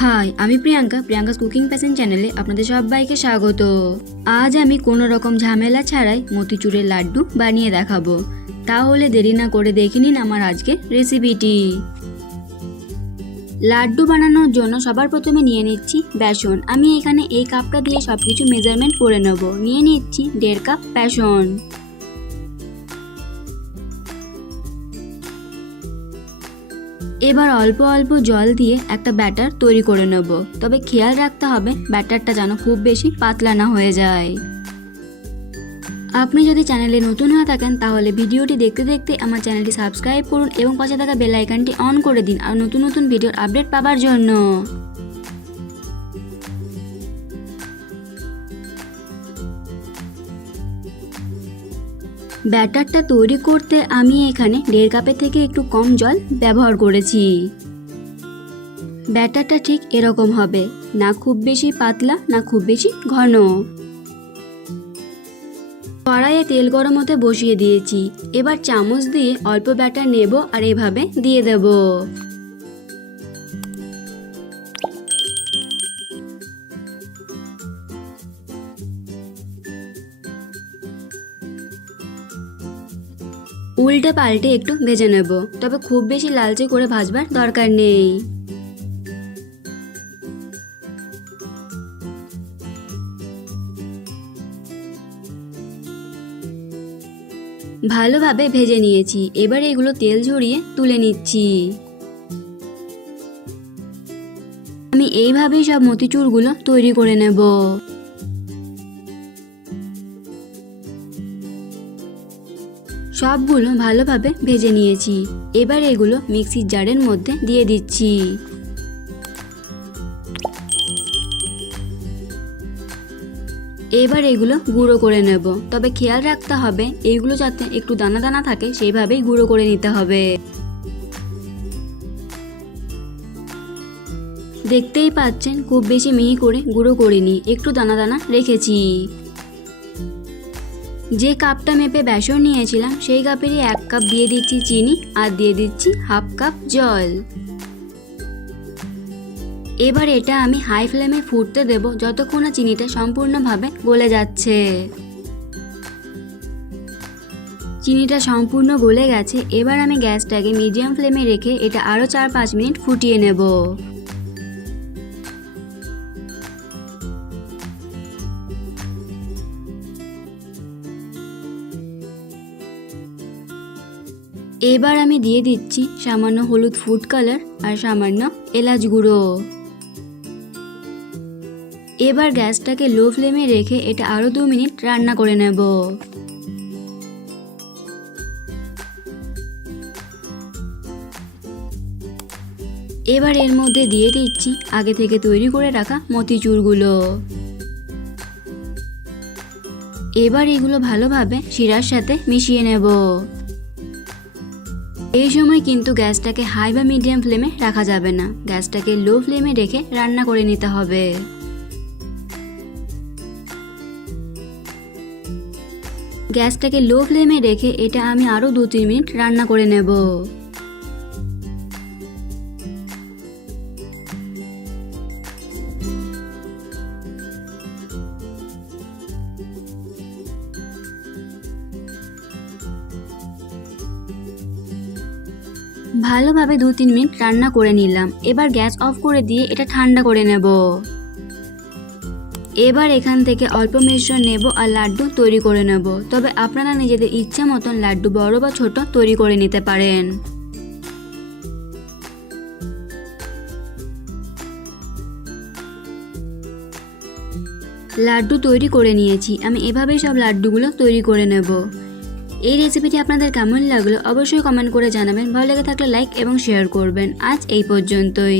High, আমি Priyanka's cooking passion চ্যানেলে আপনাদের সবাইকে স্বাগত। আজ আমি কোনো রকম ঝামেলা ছাড়াই মতিচুরের লাড্ডু বানিয়ে দেখাবো। তাহলে দেরি না করে দেখে নিন আমার আজকের রেসিপিটি। লাড্ডু বানানোর জন্য সবার প্রথমে নিয়ে নিচ্ছি বেসন। আমি এখানে এই কাপটা দিয়ে সবকিছু মেজারমেন্ট করে নেব। নিয়ে নিচ্ছি 1.5 কাপ বেসন। এবার অল্প অল্প জল দিয়ে একটা ব্যাটার তৈরি করে নেব। তবে খেয়াল রাখতে হবে ব্যাটারটা যেন খুব বেশি পাতলা না হয়ে যায়। আপনি যদি চ্যানেলে নতুন হয়ে থাকেন তাহলে ভিডিওটি দেখতে দেখতে আমার চ্যানেলটি সাবস্ক্রাইব করুন এবং পাশে থাকা বেল আইকনটি অন করে দিন আর নতুন নতুন ভিডিওর আপডেট পাওয়ার জন্য। ব্যাটারটা তৈরি করতে আমি এখানে 1.5 কাপের থেকে একটু কম জল ব্যবহার করেছি। ব্যাটারটা ঠিক এরকম হবে, না খুব বেশি পাতলা না খুব বেশি ঘন। কড়াইয়ে তেল গরম হতে বসিয়ে দিয়েছি। এবার চামচ দিয়ে অল্প ব্যাটার নেব আর এভাবে দিয়ে দেব। উল্টে পাল্টে একটু ভেজে নেব, তবে খুব বেশি লালচে করে ভাজবার দরকার নেই। ভালোভাবে ভেজে নিয়েছি। এবার এগুলো তেল ঝরিয়ে তুলে নিচ্ছি। আমি এইভাবেই সব মতিচুরগুলো তৈরি করে নেব। সবগুলো ভালোভাবে ভেজে নিয়েছি। এবার এগুলো মিক্সির জারের মধ্যে দিয়ে দিচ্ছি। এবার এগুলো গুঁড়ো করে নেব, তবে খেয়াল রাখতে হবে এইগুলো যাতে একটু দানা দানা থাকে সেইভাবেই গুঁড়ো করে নিতে হবে। দেখতেই পাচ্ছেন খুব বেশি মিহি করে গুঁড়ো করিনি, একটু দানা দানা রেখেছি। যে কাপটা মেপে বেসন নিয়েছিলাম সেই কাপেরই 1 কাপ দিয়ে দিচ্ছি চিনি আর দিয়ে দিচ্ছি 1/2 কাপ জল। এবার এটা আমি হাই ফ্লেমে ফুটতে দেব যতক্ষণ না চিনিটা সম্পূর্ণভাবে গলে যাচ্ছে। চিনিটা সম্পূর্ণ গলে গেছে। এবার আমি গ্যাসটাকে মিডিয়াম ফ্লেমে রেখে এটা আরও 4-5 মিনিট ফুটিয়ে নেব। এবার আমি দিয়ে দিচ্ছি সামান্য হলুদ ফুড কালার আর সামান্য এলাচ গুঁড়ো। এবার গ্যাসটাকে লো ফ্লেমে রেখে এটা আরও 2 মিনিট রান্না করে নেব। এবার এর মধ্যে দিয়ে দিচ্ছি আগে থেকে তৈরি করে রাখা মতিচুরগুলো। এবার এগুলো ভালোভাবে শিরার সাথে মিশিয়ে নেব। এই সময় কিন্তু গ্যাসটাকে হাই বা মিডিয়াম ফ্লেমে রাখা যাবে না, গ্যাসটাকে লো ফ্লেমে রেখে রান্না করে নিতে হবে। গ্যাসটাকে লো ফ্লেমে রেখে এটা আমি আরও 2-3 মিনিট রান্না করে নেব। ভালোভাবে 2-3 মিনিট রান্না করে নিলাম। এবার গ্যাস অফ করে দিয়ে এটা ঠান্ডা করে নেব। এবার এখান থেকে অল্প মিশ্রণ নেব আর লাড্ডু তৈরি করে নেব। তবে আপনারা নিজেদের ইচ্ছা মতন লাড্ডু বড় বা ছোট তৈরি করে নিতে পারেন। লাড্ডু তৈরি করে নিয়েছি। আমি এভাবেই সব লাড্ডুগুলো তৈরি করে নেব। এই রেসিপিটি আপনাদের কেমন লাগলো অবশ্যই কমেন্ট করে জানাবেন। ভালো লেগে থাকলে লাইক এবং শেয়ার করবেন। আজ এই পর্যন্তই।